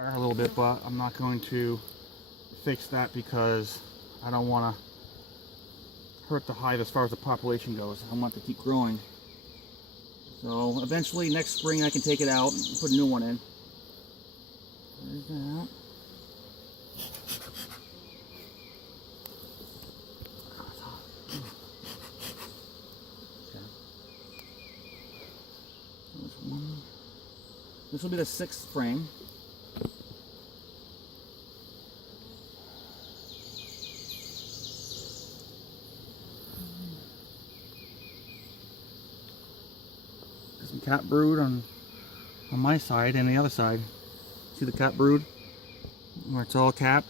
A little bit, but I'm not going to fix that because I don't want to hurt the hive as far as the population goes. I want it to keep growing. So eventually next spring I can take it out and put a new one in. There's that. There's one. This will be the 6th frame. Some cat brood on my side and the other side. See the cat brood where it's all capped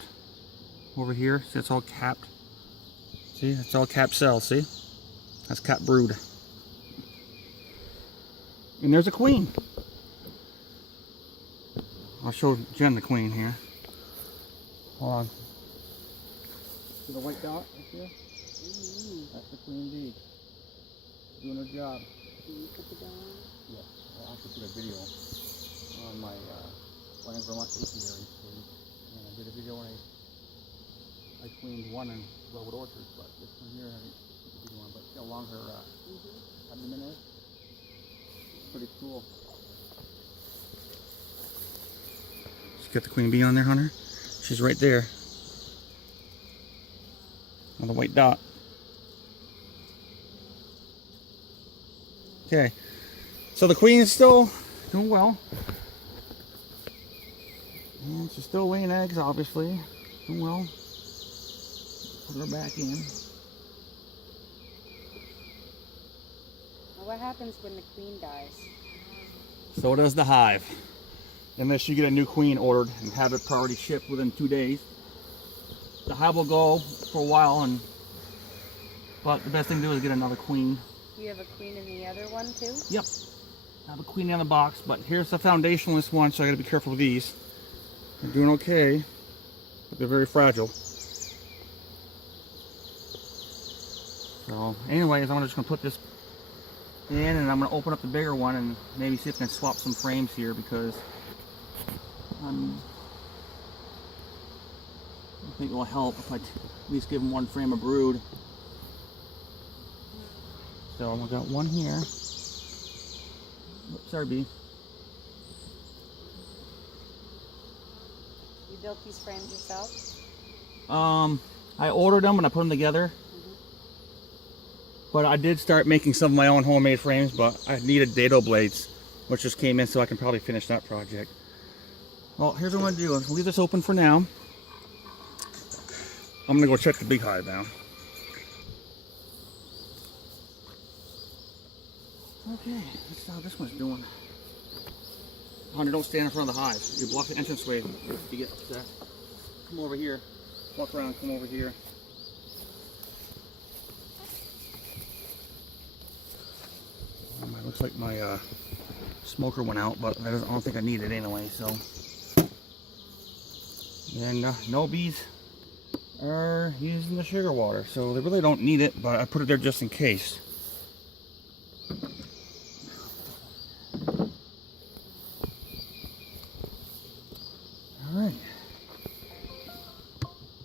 over here? See, it's all capped. See, it's all capped cells. See, that's cat brood. And there's a queen. I'll show Jen the queen here. Hold on. See the white dot right there? That's the queen bee. Doing her job. Can you put the dot on? Yeah, I'll have to put a video on my Vermont apiary page. And I did a video when I cleaned one in Velvet Orchard, but this one here I didn't put the video on, but see how long her abdomen is? Pretty cool. She's got the queen bee on there, Hunter. She's right there on the white dot. Okay, so the queen is still doing well. And she's still laying eggs, obviously. Doing well. Put her back in. Well, what happens when the queen dies? So does the hive. Unless you get a new queen ordered and have it priority shipped within 2 days. The hive will go for a while, but the best thing to do is get another queen. Do you have a queen in the other one too? Yep. I have a queen in the box, but here's the foundationless one, so I gotta be careful with these. They're doing okay, but they're very fragile. So anyways, I'm just gonna put this in and I'm gonna open up the bigger one and maybe see if I can swap some frames here because I think it will help if I at least give them one frame of brood. So we got one here. Oops, sorry, bee. You built these frames yourself? I ordered them and I put them together. But I did start making some of my own homemade frames, but I needed dado blades, which just came in, so I can probably finish that project. Well, here's what I'm gonna do. I'll leave this open for now. I'm gonna go check the big hive now. Okay, let's see how this one's doing. Hunter, don't stand in front of the hive. You block the entranceway if you get upset. Come over here. Walk around, come over here. It looks like my smoker went out, but I don't think I need it anyway, so. And no bees are using the sugar water, so they really don't need it, but I put it there just in case. Alright.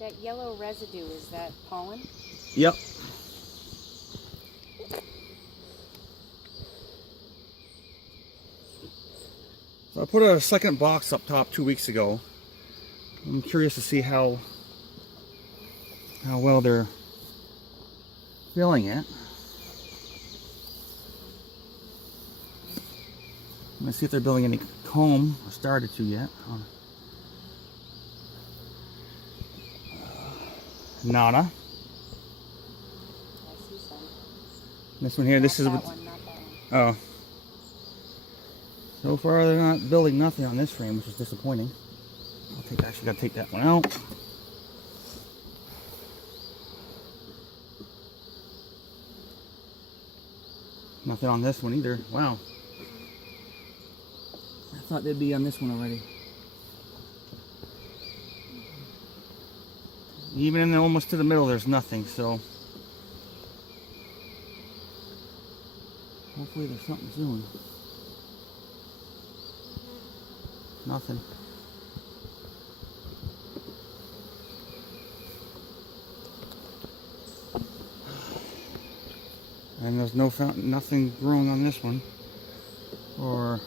That yellow residue, is that pollen? Yep. So I put a second box up top 2 weeks ago. I'm curious to see how well they're filling it. I'm gonna see if they're building any comb or started to yet. Nada. I see some. This one here, this is. Not that one, not that one. Oh. So far they're not building nothing on this frame, which is disappointing. Actually gotta take that one out. Nothing on this one either. Wow. I thought they'd be on this one already. Even in the, almost to the middle, there's nothing, so hopefully there's something soon. Nothing. And there's nothing growing on this one. Or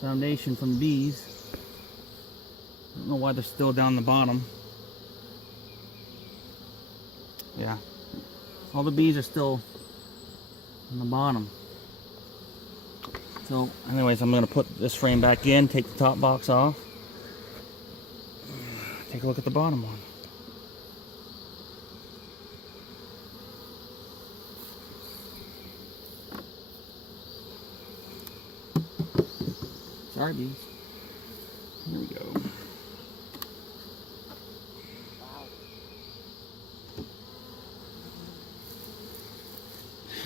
foundation from bees. I don't know why they're still down the bottom. Yeah. All the bees are still on the bottom. So anyways, I'm going to put this frame back in, take the top box off. Take a look at the bottom one. Sorry, bees. Here we go. Wow.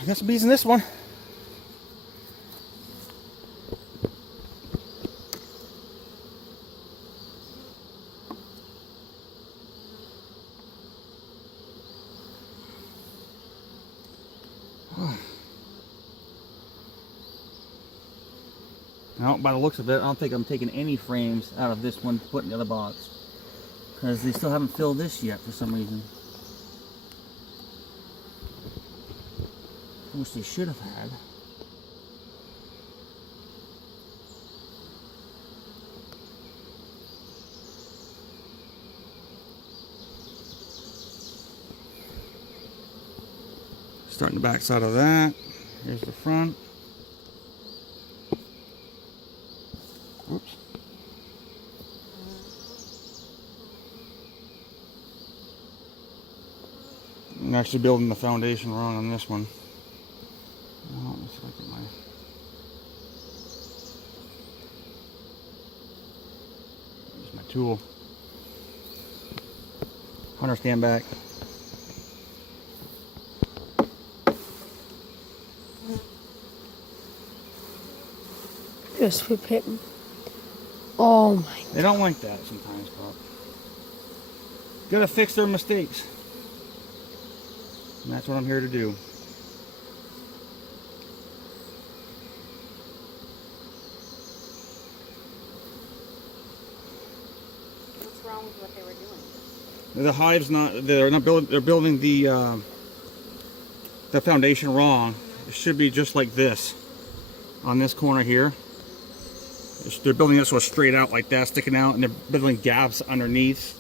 I got some bees in this one. Now, by the looks of it, I don't think I'm taking any frames out of this one to put in the other box, because they still haven't filled this yet for some reason. I wish they should have had. Starting the back side of that. Here's the front. Oops. I'm actually building the foundation wrong on this one. Oh, let's look at There's my tool. Hunter, stand back. Just whip him. Oh my. They don't like that sometimes, Pop. Gotta fix their mistakes. And that's what I'm here to do. What's wrong with what they were doing? The hive's they're not building, they're building the foundation wrong. It should be just like this on this corner here. They're building it so it's straight out like that, sticking out, and they're building gaps underneath,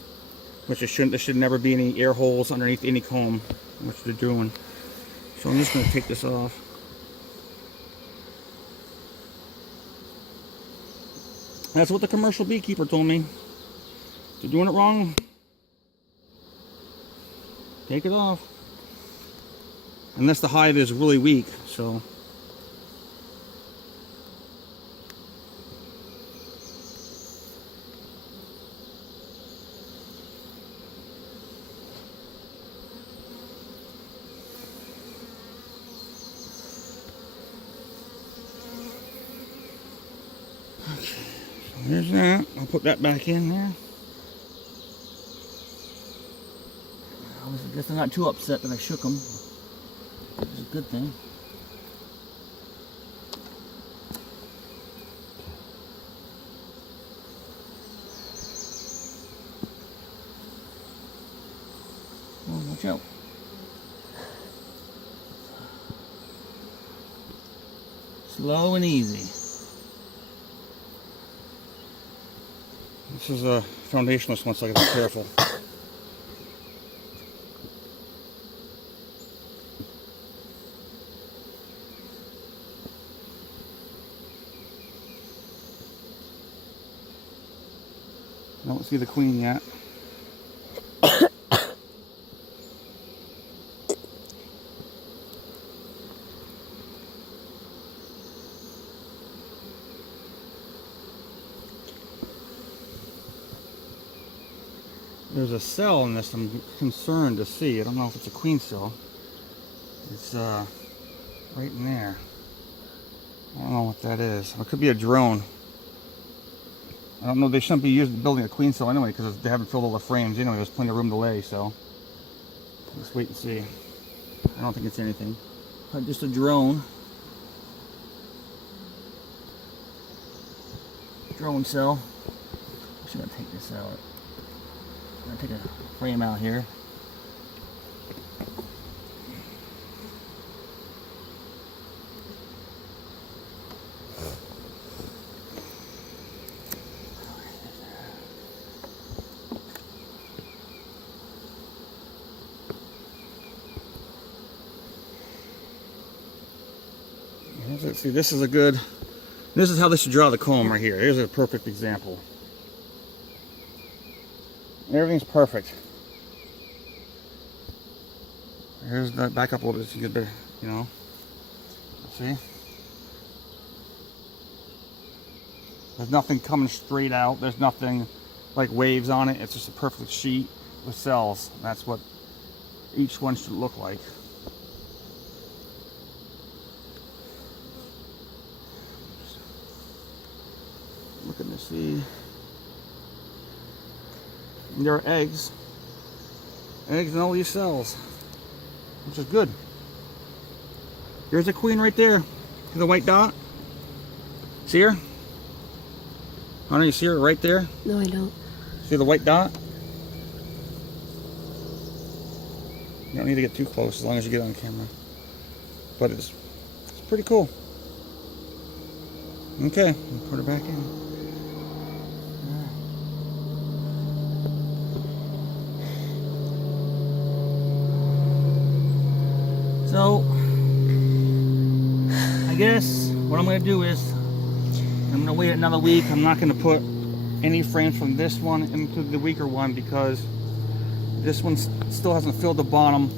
which there should never be any air holes underneath any comb, which they're doing. So I'm just going to take this off. That's what the commercial beekeeper told me. If you're doing it wrong, take it off. Unless the hive is really weak, so. Okay, so there's that. I'll put that back in there. I guess I'm not too upset that I shook them. It's a good thing. Oh, watch out. Slow and easy. This is a foundationless one, so I gotta be careful. I don't see the queen yet. There's a cell in this I'm concerned to see. I don't know if it's a queen cell. It's right in there. I don't know what that is. It could be a drone. I don't know. They shouldn't be building a queen cell anyway because they haven't filled all the frames anyway. There's plenty of room to lay, so let's wait and see. I don't think it's anything. Just a drone. Drone cell. I'm just gonna take this out. I'm gonna take a frame out here. But see, this is a good, this is how they should draw the comb right here. Here's a perfect example. Everything's perfect. Here's the back up a little bit so you get better, you know. See? There's nothing coming straight out. There's nothing like waves on it. It's just a perfect sheet with cells. That's what each one should look like. Looking to see. And there are eggs. Eggs in all these cells, which is good. There's a queen right there. See the white dot? See her? Honey, you see her right there? No, I don't. See the white dot? You don't need to get too close as long as you get on camera. But it's pretty cool. Okay, we'll put her back in. So, I guess what I'm going to do is I'm going to wait another week. I'm not going to put any frames from this one into the weaker one because this one still hasn't filled the bottom.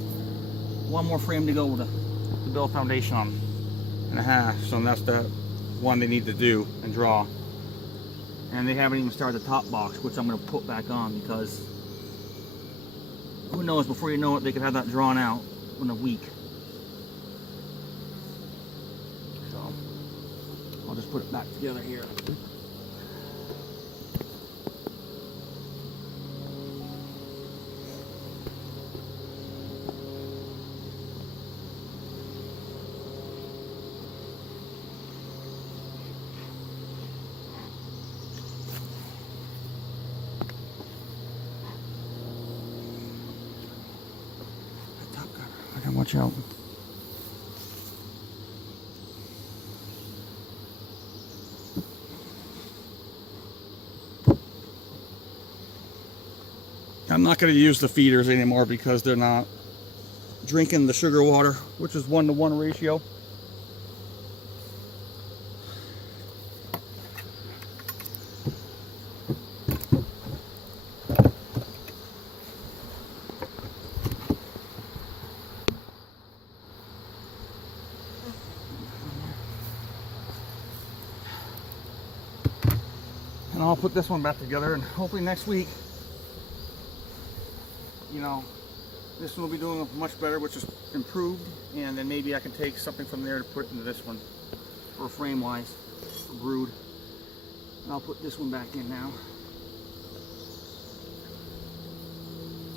One more frame to go to build a foundation on and a half. So that's the one they need to do and draw. And they haven't even started the top box, which I'm going to put back on because who knows, before you know it, they could have that drawn out in a week. So I'll just put it back together here. Watch out. I'm not going to use the feeders anymore because they're not drinking the sugar water, which is 1-to-1 ratio. And I'll put this one back together, and hopefully next week, you know, this one will be doing much better, which is improved, and then maybe I can take something from there to put into this one for frame wise, for brood. And I'll put this one back in now.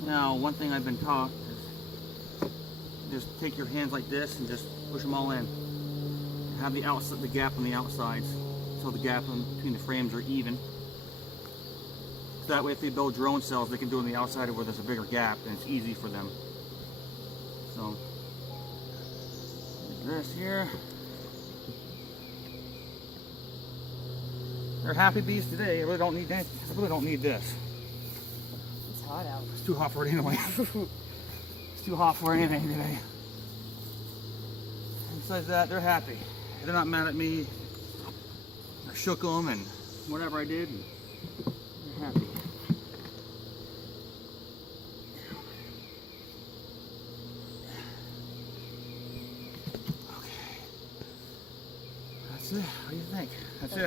Now, one thing I've been taught is just take your hands like this and just push them all in. Have the outside, the gap on the outsides, so the gap in between the frames are even. So that way if they build drone cells, they can do it on the outside where there's a bigger gap and it's easy for them. So, this here. They're happy bees today. I really don't need that. I really don't need this. It's hot out. It's too hot for it anyway. It's too hot for anything today. And besides that, they're happy. They're not mad at me. I shook them and whatever I did. And they're happy. Okay. That's it. What do you think? That's it.